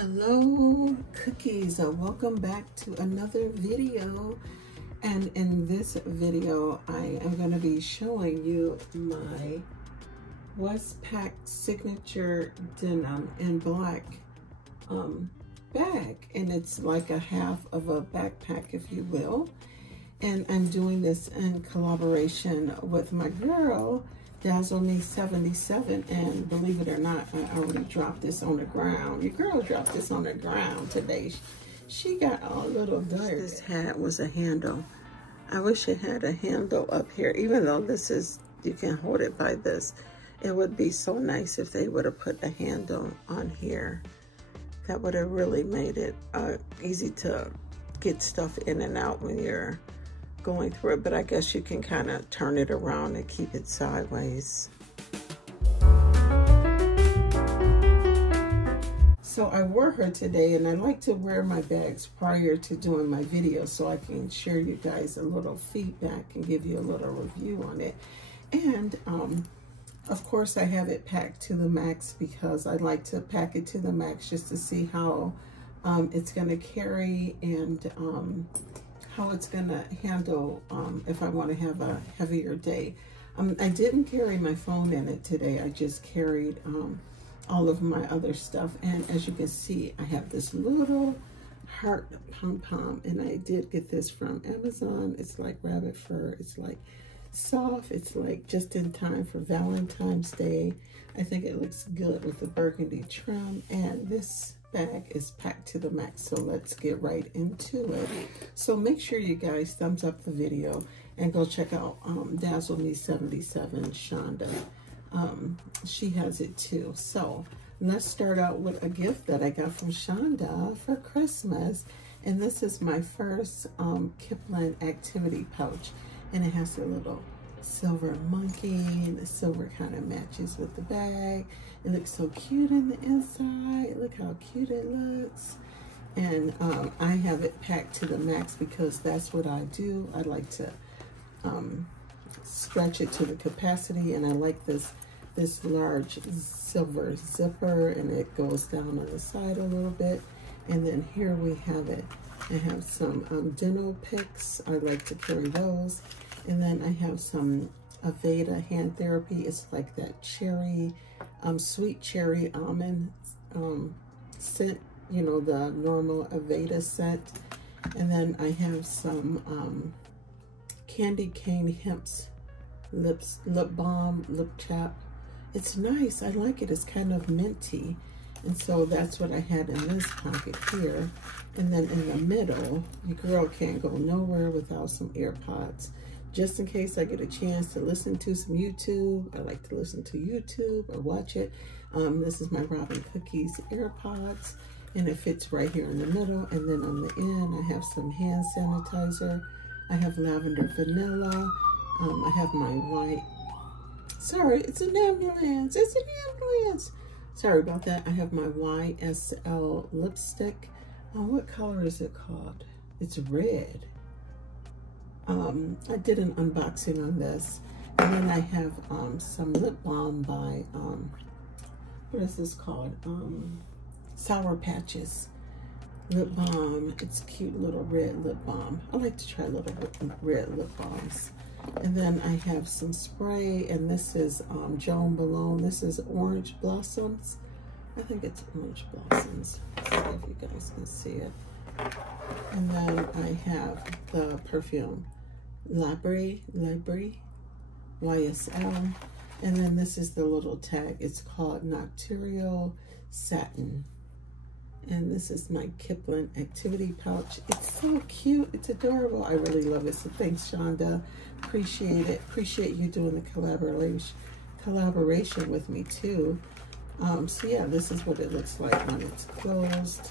Hello cookies, welcome back to another video. And in this video I am going to be showing you my Westpac signature denim in black bag, and it's like a half of a backpack, if you will. And I'm doing this in collaboration with my girl Dazzle Me 77, and believe it or not, I already dropped this on the ground. Your girl dropped this on the ground today. She got a little dirt. This hat was a handle. I wish it had a handle up here, even though this is, you can hold it by this. It would be so nice if they would have put a handle on here. That would have really made it easy to get stuff in and out when you're going through it, but I guess you can kind of turn it around and keep it sideways. So I wore her today, and I like to wear my bags prior to doing my video so I can share you guys a little feedback and give you a little review on it. And of course I have it packed to the max because I like to pack it to the max just to see how it's going to carry and how it's gonna handle if I want to have a heavier day. I didn't carry my phone in it today. I just carried all of my other stuff, and as you can see, I have this little heart pom-pom, and I did get this from Amazon. It's like rabbit fur. It's like soft. It's like just in time for Valentine's Day. I think it looks good with the burgundy trim, and this bag is packed to the max, so let's get right into it. So make sure you guys thumbs up the video and go check out Dazzle Me 77 Shonda. She has it too. So let's start out with a gift that I got from Shonda for Christmas, and this is my first Kipling activity pouch, and it has a little silver monkey, and the silver kind of matches with the bag. It looks so cute in the inside. Look how cute it looks. And I have it packed to the max because that's what I do. I like to stretch it to the capacity, and I like this large silver zipper, and it goes down on the side a little bit. And then here we have it. I have some dental picks. I like to carry those. And then I have some Aveda hand therapy. It's like that cherry, sweet cherry almond scent, you know, the normal Aveda scent. And then I have some candy cane hemp's lip balm, lip chap. It's nice. I like it. It's kind of minty. And so that's what I had in this pocket here. And then in the middle, your girl can't go nowhere without some AirPods. Just in case I get a chance to listen to some YouTube. I like to listen to YouTube or watch it. This is my Robin Cookies AirPods, and it fits right here in the middle. And then on the end, I have some hand sanitizer. I have lavender vanilla. I have my white, sorry, it's an ambulance. It's an ambulance. Sorry about that. I have my YSL lipstick. What color is it called? It's red. I did an unboxing on this. And then I have some lip balm by, what is this called? Sour Patches lip balm. It's cute little red lip balm. I like to try little red lip balms. And then I have some spray, and this is Joan Malone. This is Orange Blossoms. I think it's Orange Blossoms. Let's see if you guys can see it. And then I have the perfume Library YSL. And then this is the little tag. It's called Nocturnal Satin. And this is my Kipling activity pouch. It's so cute. It's adorable. I really love it. So thanks, Shonda. Appreciate it. Appreciate you doing the collaboration with me too. So yeah, this is what it looks like when it's closed.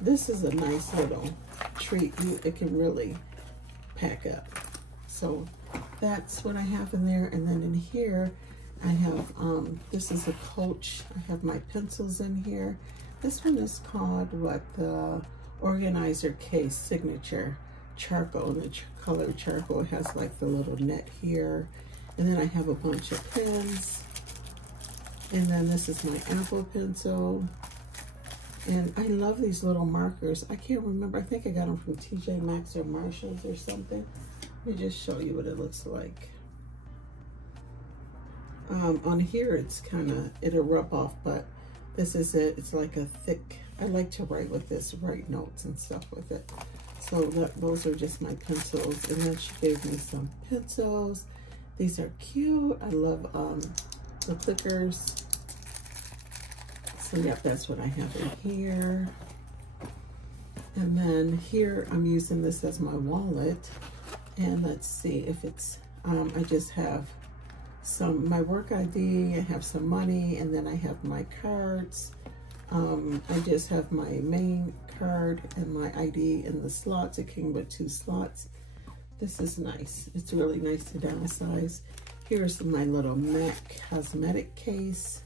This is a nice little treat. It can really pack up. So that's what I have in there. And then in here, I have, this is a Coach. I have my pencils in here. This one is called, what, the Organizer Case Signature Charcoal. The color charcoal has like the little net here. And then I have a bunch of pens. And then this is my Apple pencil. And I love these little markers. I can't remember. I think I got them from TJ Maxx or Marshalls or something. Let me just show you what it looks like. On here, it's kind of, it'll rub off, but this is it. It's like a thick, I like to write with this, write notes and stuff with it. So those are just my pencils. And then she gave me some pencils. These are cute. I love the clickers. So yep, that's what I have in here. And then here, I'm using this as my wallet. And let's see if it's, I just have my work ID, I have some money, and then I have my cards. I just have my main card and my ID in the slots. It came with 2 slots. This is nice. It's really nice to downsize. Here's my little MAC cosmetic case.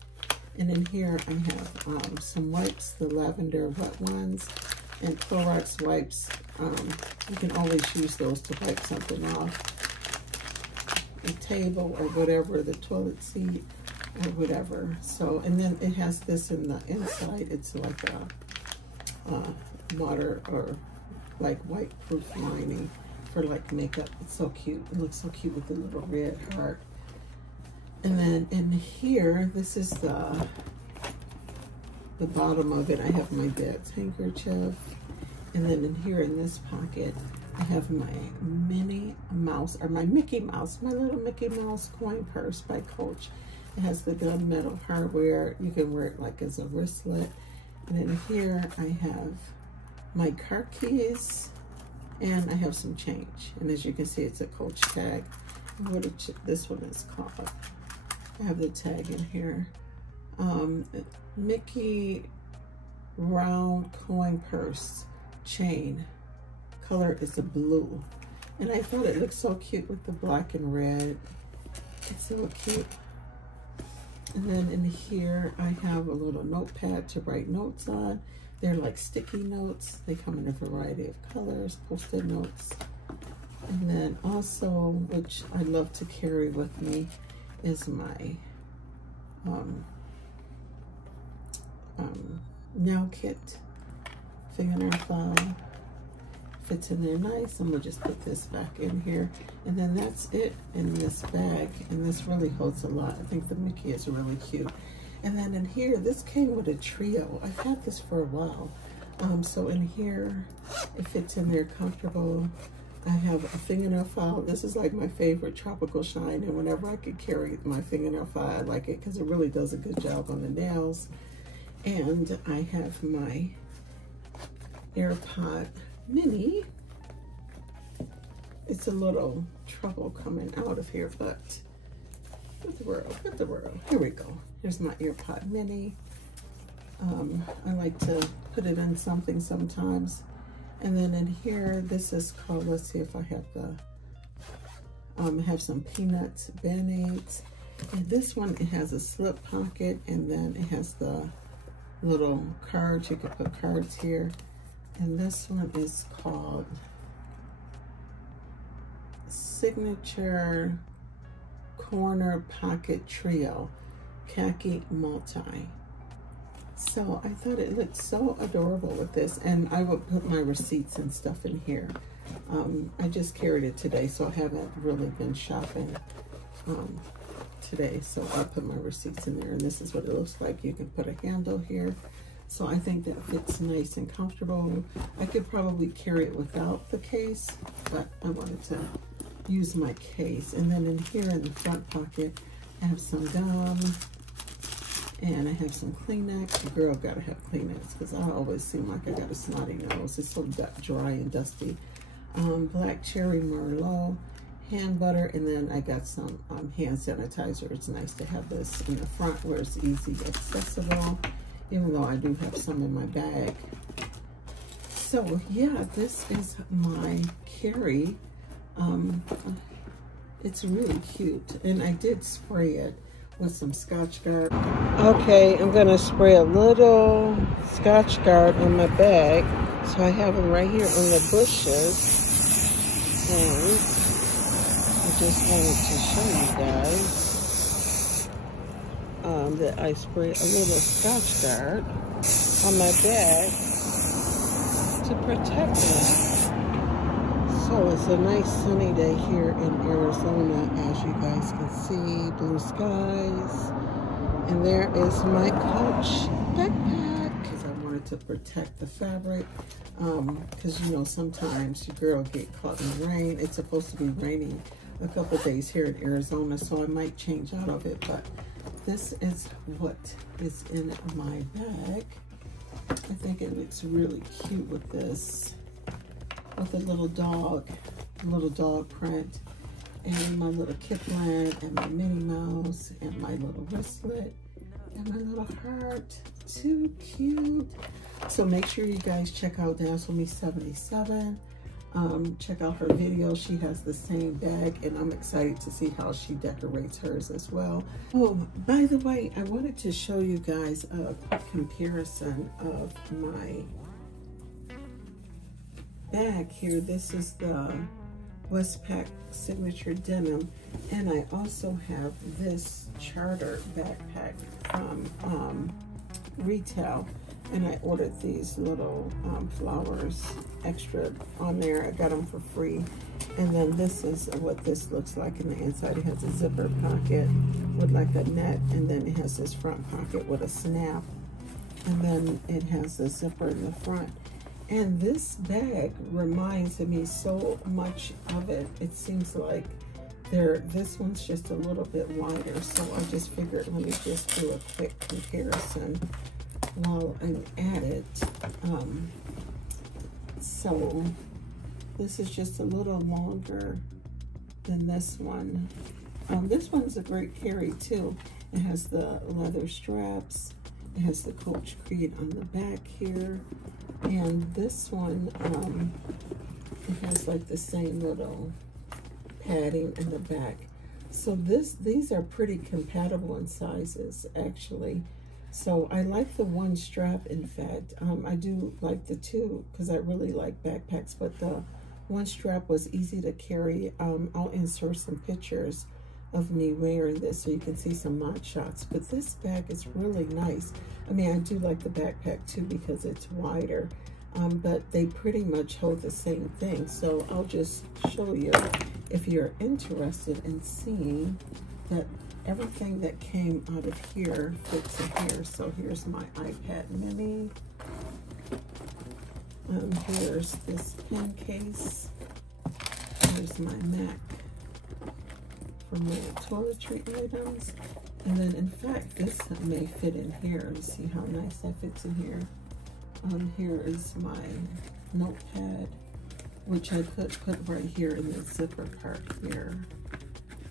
And in here I have some wipes, the lavender wet ones, and Clorox wipes. You can always use those to wipe something off. The table or whatever, the toilet seat or whatever. So, and then it has this in the inside. It's like a water or like white-proof lining for like makeup. It's so cute. It looks so cute with the little red heart. And then in here, this is the bottom of it. I have my dad's handkerchief. And then in here in this pocket, I have my Minnie Mouse, or my Mickey Mouse, my little Mickey Mouse coin purse by Coach. It has the gunmetal hardware. You can wear it like as a wristlet. And in here I have my car keys, and I have some change. And as you can see, it's a Coach tag. What this one is called. I have the tag in here. Mickey round coin purse chain. Color is a blue, and I thought it looked so cute with the black and red. It's so cute. And then in here I have a little notepad to write notes on. They're like sticky notes. They come in a variety of colors, post-it notes. And then also, which I love to carry with me, is my nail kit, fingernail file. Fits in there nice. I'm gonna just put this back in here, and then that's it in this bag. And this really holds a lot. I think the Mickey is really cute. And then in here, this came with a trio. I've had this for a while. So in here, it fits in there comfortable. I have a fingernail file. This is like my favorite tropical shine, and whenever I could carry my fingernail file, I like it because it really does a good job on the nails. And I have my AirPod Mini. It's a little trouble coming out of here, but what the world, here we go. Here's my AirPod Mini. I like to put it in something sometimes. And then in here, this is called, let's see if I have the, I have some peanuts, Band-Aids. And this one, it has a slip pocket, and then it has the little cards. You can put cards here. And this one is called Signature Corner Pocket Trio Khaki Multi. So I thought it looked so adorable with this, and I would put my receipts and stuff in here. I just carried it today, so I haven't really been shopping today. So I'll put my receipts in there, and this is what it looks like. You can put a handle here. So I think that fits nice and comfortable. I could probably carry it without the case, but I wanted to use my case. And then in here in the front pocket, I have some gum, and I have some Kleenex. A girl gotta have Kleenex because I always seem like I got a snotty nose. It's so dry and dusty. Black cherry Merlot, hand butter, and then I got some hand sanitizer. It's nice to have this in the front where it's easy accessible, even though I do have some in my bag. So yeah, this is my carry. It's really cute, and I did spray it with some Scotch Guard. Okay, I'm gonna spray a little Scotch Guard on my bag. So I have them right here on the bushes. And I just wanted to show you guys that I sprayed a little Scotch Guard on my bag to protect me. So it's a nice sunny day here in Arizona, as you guys can see, blue skies. And there is my Coach backpack, because I wanted to protect the fabric. Because you know, sometimes your girl get caught in the rain. It's supposed to be raining a couple days here in Arizona, so I might change out of it. But this is what is in my bag. I think it looks really cute with this, with a little dog print, and my little Kipling, and my Minnie Mouse, and my little wristlet, and my little heart. Too cute. So make sure you guys check out Dance With Me 77. Check out her video. She has the same bag, and I'm excited to see how she decorates hers as well. Oh, by the way, I wanted to show you guys a comparison of my bag here. This is the Westpac Signature Denim, and I also have this Charter backpack from retail, and I ordered these little flowers extra on there. I got them for free. And then this is what this looks like in the inside. It has a zipper pocket with like a net, and then it has this front pocket with a snap, and then it has a zipper in the front. And this bag reminds me so much of it. It seems like this one's just a little bit wider, so I just figured let me just do a quick comparison while I'm at it. So this is just a little longer than this one. This one's a great carry too. It has the leather straps. It has the Coach Creed on the back here. And this one, it has like the same little padding in the back. So these are pretty compatible in sizes, actually. So I like the one strap, in fact. I do like the two because I really like backpacks, but the one strap was easy to carry. I'll insert some pictures of me wearing this so you can see some mod shots. But this bag is really nice. I mean, I do like the backpack too because it's wider, but they pretty much hold the same thing. So I'll just show you if you're interested in seeing that everything that came out of here fits in here. So here's my iPad mini. Here's this pen case. Here's my Mac for my toiletry items. And then in fact, this may fit in here. You see how nice that fits in here. Here is my notepad, which I could put right here in the zipper part here,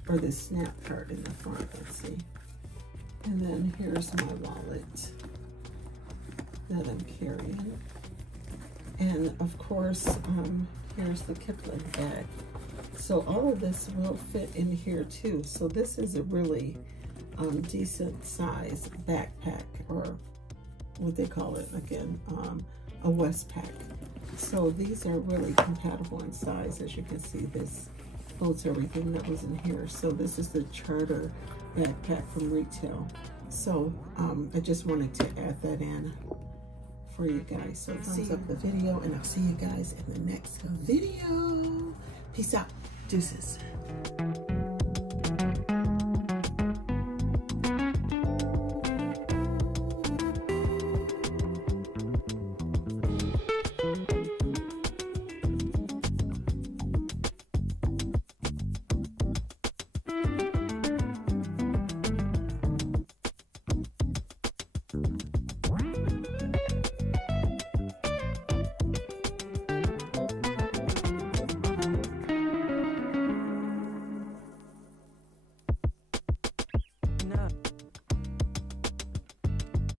or the snap part in the front, let's see. And then here's my wallet that I'm carrying. And of course, here's the Kipling bag. So all of this will fit in here too. So this is a really decent size backpack, or what they call it again, a Westpac. So these are really compatible in size. As you can see, this holds everything that was in here. So this is the Charter backpack from retail. So I just wanted to add that in for you guys. So thumbs up the video, and I'll see you guys in the next video. Peace out. Deuces.